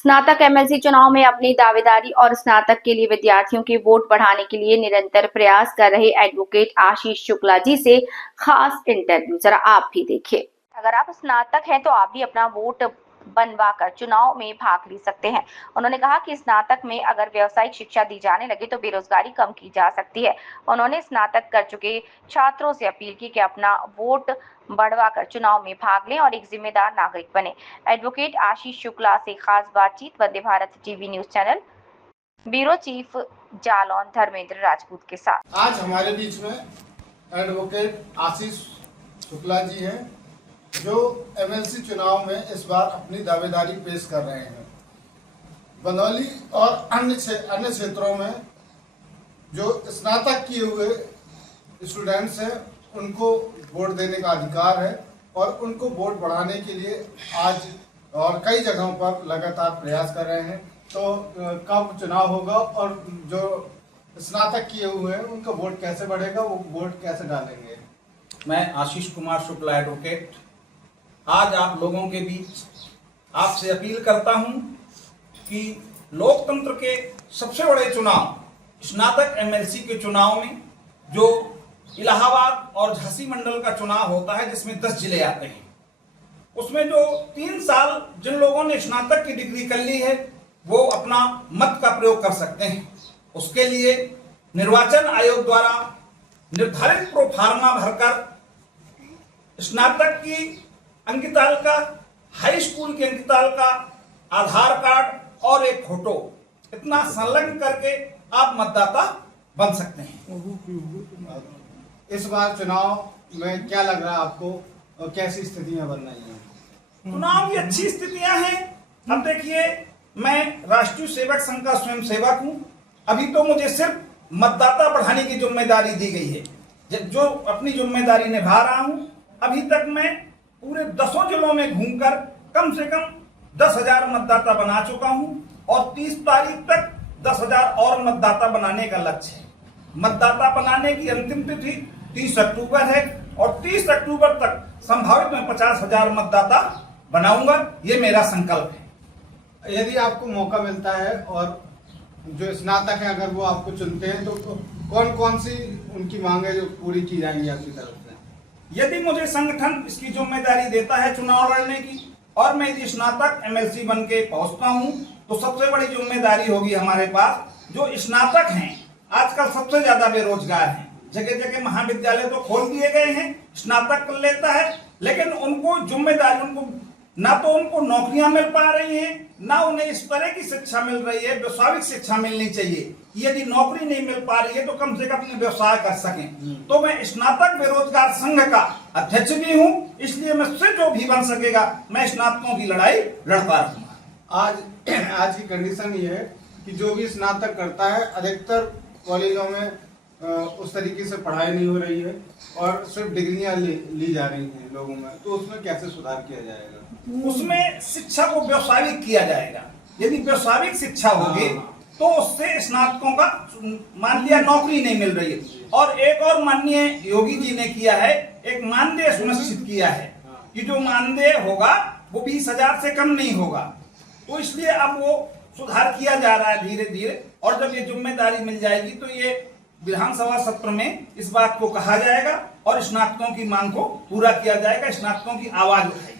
स्नातक एमएलसी चुनाव में अपनी दावेदारी और स्नातक के लिए विद्यार्थियों के वोट बढ़ाने के लिए निरंतर प्रयास कर रहे एडवोकेट आशीष शुक्ला जी से खास इंटरव्यू जरा आप भी देखिए। अगर आप स्नातक हैं तो आप भी अपना वोट बनवा कर चुनाव में भाग ले सकते हैं। उन्होंने कहा कि स्नातक में अगर व्यावसायिक शिक्षा दी जाने लगे तो बेरोजगारी कम की जा सकती है। उन्होंने स्नातक कर चुके छात्रों से अपील की कि अपना वोट बढ़वाकर चुनाव में भाग लें और एक जिम्मेदार नागरिक बने। एडवोकेट आशीष शुक्ला से खास बातचीत Vande Bharat TV news channel bureau chief Jalaun Dharmendra Rajput के साथ। आज हमारे बीच में एडवोकेट आशीष शुक्ला जी हैं जो एमएलसी चुनाव में इस बार अपनी दावेदारी पेश कर रहे हैं। बंदौली और अन्य क्षेत्रों में जो स्नातक किए हुए स्टूडेंट्स हैं उनको वोट देने का अधिकार है और उनको वोट बढ़ाने के लिए आज और कई जगहों पर लगातार प्रयास कर रहे हैं। तो कब चुनाव होगा और जो स्नातक किए हुए हैं उनका वोट कैसे बढ़ेगा, वो वोट कैसे डालेंगे? मैं आशीष कुमार शुक्ला एडवोकेट आज आप लोगों के बीच आपसे अपील करता हूं कि लोकतंत्र के सबसे बड़े चुनाव स्नातक एमएलसी के चुनाव में जो इलाहाबाद और झांसी मंडल का चुनाव होता है जिसमें 10 जिले आते हैं, उसमें जो 3 साल जिन लोगों ने स्नातक की डिग्री कर ली है वो अपना मत का प्रयोग कर सकते हैं। उसके लिए निर्वाचन आयोग द्वारा निर्धारित प्रोफार्मा भरकर स्नातक की अंकतालिका, हाई स्कूल की अंकतालिका, आधार कार्ड और एक फोटो इतना संलग्न करके आप मतदाता बन सकते हैं। इस बार चुनाव में क्या लग रहा है आपको और कैसी स्थितियां बन रही हैं? चुनाव की अच्छी स्थितियां हैं। अब देखिए, मैं राष्ट्रीय सेवक संघ का स्वयं सेवक हूं। अभी तो मुझे सिर्फ मतदाता बढ़ाने की जिम्मेदारी दी गई है, जो अपनी जिम्मेदारी निभा रहा हूं। अभी तक मैं पूरे 10 जिलों में घूमकर कम से कम 10,000 मतदाता बना चुका हूं और 30 तारीख तक 10,000 और मतदाता बनाने का लक्ष्य है। मतदाता बनाने की अंतिम तिथि 30 अक्टूबर है और 30 अक्टूबर तक संभावित मैं 50,000 मतदाता बनाऊंगा, ये मेरा संकल्प है। यदि आपको मौका मिलता है और जो स्नातक है अगर वो आपको चुनते हैं तो कौन कौन सी उनकी मांगे जो पूरी की जाएंगी आपकी तरफ से? यदि मुझे संगठन इसकी जिम्मेदारी देता है चुनाव लड़ने की और मैं यदि स्नातक एमएलसी बन के पहुंचता हूं तो सबसे बड़ी जिम्मेदारी होगी हमारे पास जो स्नातक हैं। आजकल सबसे ज्यादा बेरोजगार हैं, जगह जगह महाविद्यालय तो खोल दिए गए हैं, स्नातक कर लेता है लेकिन उनको जिम्मेदारी, उनको ना तो उनको नौकरियां मिल पा रही हैं, ना उन्हें इस तरह की शिक्षा मिल रही है, व्यवसायिक शिक्षा मिलनी चाहिए। यदि नौकरी नहीं मिल पा रही है तो कम से कम अपने व्यवसाय कर सकें। तो मैं स्नातक बेरोजगार संघ का अध्यक्ष भी हूं, इसलिए मुझसे जो भी बन सकेगा मैं स्नातकों की लड़ाई लड़ता रहूंगा। आज की कंडीशन ये है कि जो भी स्नातक करता है अधिकतर कॉलेजों में उस तरीके से पढ़ाई नहीं हो रही है और सिर्फ डिग्रियां ली जा रही हैं लोगों में, तो उसमें कैसे सुधार किया जाएगा? उसमें शिक्षा को व्यवसायिक किया जाएगा। यदि व्यवसायिक शिक्षा होगी तो उससे स्नातकों का, मान लिया नौकरी नहीं मिल रही है, और एक और माननीय योगी जी ने किया है, एक मानदेय सुनिश्चित किया है कि जो मानदेय होगा वो 20,000 से कम नहीं होगा। तो इसलिए अब वो सुधार किया जा रहा है धीरे धीरे, और जब ये जिम्मेदारी मिल जाएगी तो ये विधानसभा सत्र में इस बात को कहा जाएगा और स्नातकों की मांग को पूरा किया जाएगा, स्नातकों की आवाज उठाई